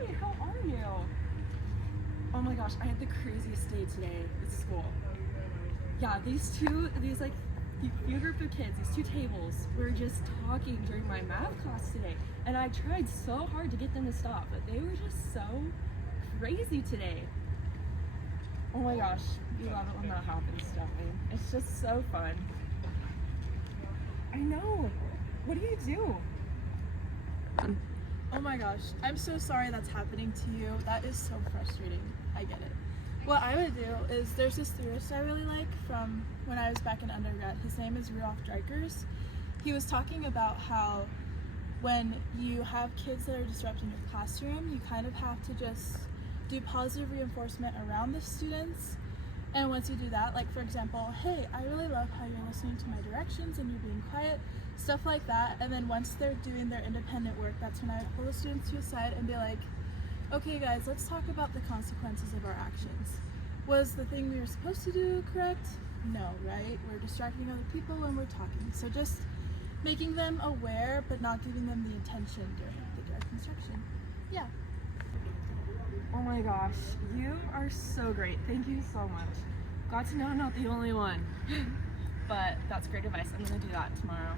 Hi, how are you? Oh my gosh, I had the craziest day today at school. Yeah, these few group of kids, these two tables, were just talking during my math class today. And I tried so hard to get them to stop, but they were just so crazy today. Oh my gosh, you love it when that happens, don't we? It's just so fun. I know. What do you do? Oh my gosh, I'm so sorry that's happening to you. That is so frustrating. I get it. What I would do is, there's this theorist I really like from when I was back in undergrad. His name is Rudolf Dreikurs. He was talking about how when you have kids that are disrupting your classroom, you kind of have to just do positive reinforcement around the students. And once you do that, like for example, hey, I really love how you're listening to my directions and you're being quiet, stuff like that. And then once they're doing their independent work, that's when I would pull the students to a side and be like, okay guys, let's talk about the consequences of our actions. Was the thing we were supposed to do correct? No, right? We're distracting other people when we're talking. So just making them aware, but not giving them the attention during the direct instruction. Yeah. Oh my gosh, you are so great. Thank you so much. Glad to know I'm not the only one. But that's great advice. I'm gonna do that tomorrow.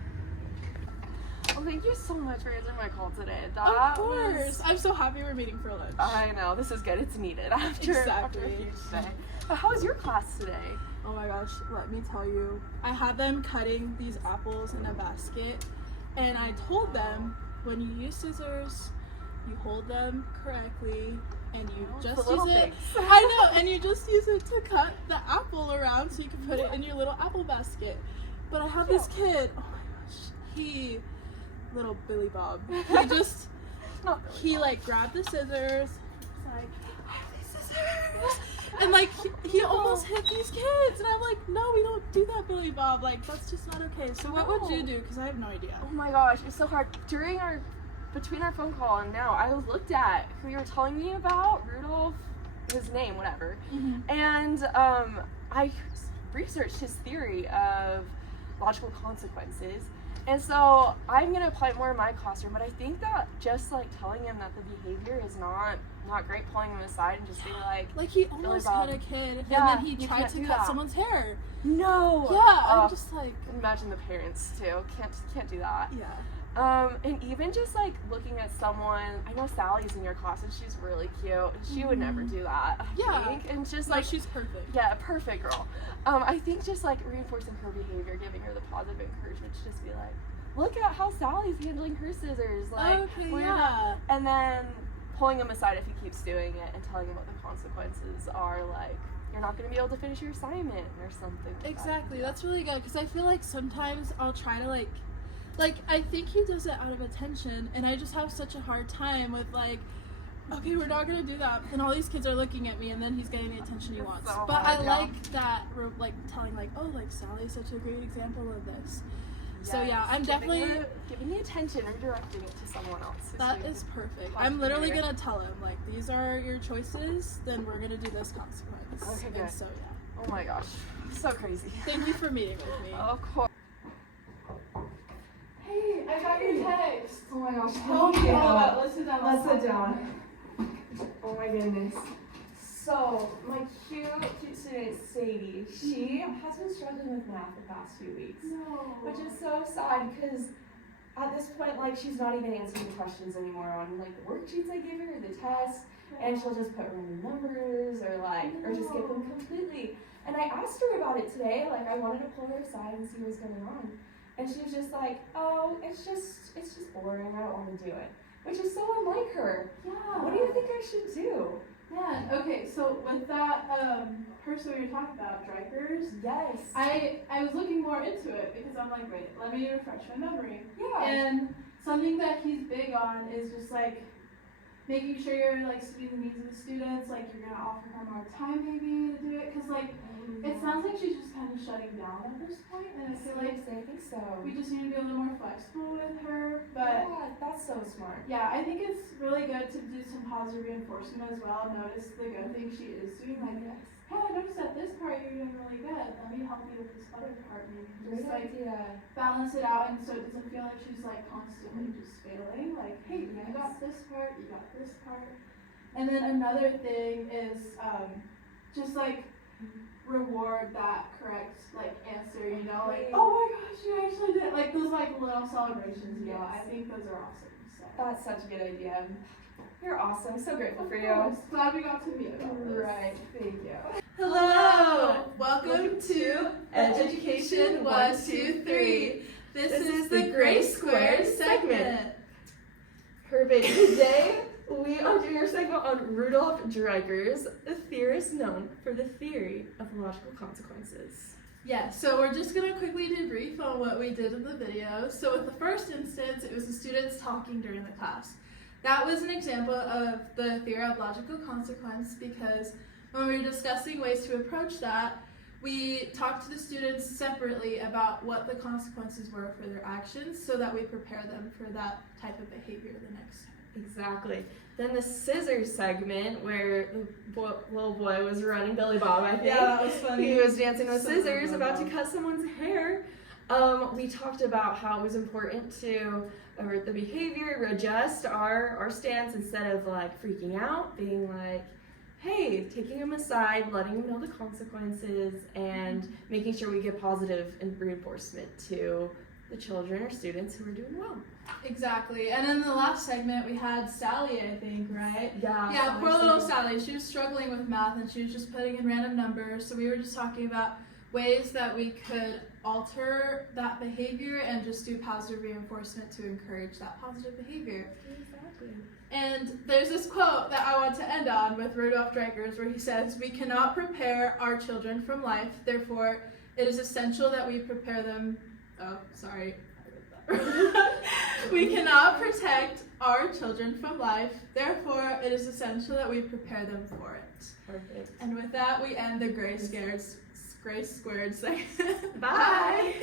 Oh, thank you so much for answering my call today. Of course. I'm so happy we're meeting for lunch. I know, this is good. It's needed after a huge day. But how was your class today? Oh my gosh, let me tell you. I had them cutting these apples in a basket, and I told them when you use scissors, you hold them correctly, and you just use it. I know, and you just use it to cut the apple around so you can put it in your little apple basket. But I have this kid, oh my gosh, little Billy Bob, he like grabbed the scissors, like, I have these scissors, and like he almost hit these kids, and I'm like, no, we don't do that, Billy Bob, like that's just not okay. So what would you do? Because I have no idea. Oh my gosh, it's so hard. Between our phone call and now, I looked at who you were telling me about, Rudolf, his name, whatever, and I researched his theory of logical consequences, and so I'm gonna apply it more in my classroom. But I think that just like telling him that the behavior is not great, pulling him aside and just being like he almost hit a kid, yeah, and then he tried to cut someone's hair. No. Yeah, I'm just like, imagine the parents too. Can't do that. Yeah. And even just like looking at someone, I know Sally's in your class and she's really cute and she would never do that, I think. And just like, she's perfect. Yeah, perfect girl. I think just like reinforcing her behavior, giving her the positive encouragement to just be like, look at how Sally's handling her scissors, like, and then pulling him aside if he keeps doing it and telling him what the consequences are, like, you're not going to be able to finish your assignment or something like Exactly, that. that's really good, because I feel like sometimes I'll try to like I think he does it out of attention, and I just have such a hard time with like, okay, we're not gonna do that, but then all these kids are looking at me, and then he's getting the attention he wants. So but hard, I like that we're like telling like, oh, like Sally's such a great example of this. Yes, so yeah, I'm definitely giving the attention or directing it to someone else. That is perfect. I'm literally gonna tell him like, these are your choices, then we're gonna do this consequence. Okay, good. And so yeah. Oh my gosh, so crazy. Thank you for meeting with me. Of course. Hey, I got your text. Oh my gosh. Tell me all about it. Let's sit down. Let's sit down. Oh my goodness. So, my cute student, Sadie, she has been struggling with math the past few weeks. Which is so sad because at this point, like, she's not even answering questions anymore on, like, the worksheets I give her, the tests, and she'll just put random numbers or just skip them completely. And I asked her about it today, like, I wanted to pull her aside and see what's going on. And she was just like, oh, it's just boring, I don't want to do it. Which is so unlike her. Yeah. What do you think I should do? Man, okay, so with that person we were talking about, Dreikurs, Yes. I was looking more into it because I'm like, wait, let me refresh my memory. Yeah. And something that he's big on is just like making sure you're like suiting the needs of the students, like you're gonna offer her more time maybe to do it, because like it sounds like she's just kind of shutting down at this point, and I feel like I think so. we just need to be a little more flexible with her. But yeah, that's so smart. yeah, I think it's really good to do some positive reinforcement as well. Notice the good things she is doing, like, Yes. hey, I noticed that this part you're doing really good. Let me help you with this other part. Maybe just Great idea. balance it out, and so it doesn't feel like she's like constantly just failing. Like, hey, you got this part, you got this part. And then another thing is just like reward that correct like answer, you know, like, oh my gosh, you actually did it. Like those like little celebrations, you know. I think those are awesome. So. That's such a good idea. You're awesome. So grateful for you. Glad we got to meet about this. Right. Thank you. Hello! Welcome to Education 1, 2, 3. This is the Gray Squared segment. Perfect. Today we are doing our segment on Rudolf Dreikurs, a theorist known for the theory of logical consequences. Yeah, so we're just going to quickly debrief on what we did in the video. So with the first instance, it was the students talking during the class. That was an example of the theory of logical consequence because when we were discussing ways to approach that, we talked to the students separately about what the consequences were for their actions so that we prepare them for that type of behavior the next time. Exactly. Then the scissors segment where the little boy was running Billy Bob, I think. Yeah, that was funny. He was dancing with scissors So about to cut someone's hair. We talked about how it was important to avert the behavior, adjust our stance instead of like freaking out, being like, hey, taking them aside, letting them know the consequences, and making sure we give positive reinforcement to the children or students who are doing well. Exactly. And in the last segment, we had Sally, I think, right? Yeah, poor little Sally. She was struggling with math and she was just putting in random numbers. So we were just talking about ways that we could alter that behavior and just do positive reinforcement to encourage that positive behavior. Exactly. And there's this quote that I want to end on with Rudolf Dreikurs where he says, "We cannot prepare our children from life, therefore it is essential that we prepare them." Oh, sorry. We cannot protect our children from life, therefore it is essential that we prepare them for it. Perfect. And with that, we end the Gray Squared segment. Bye.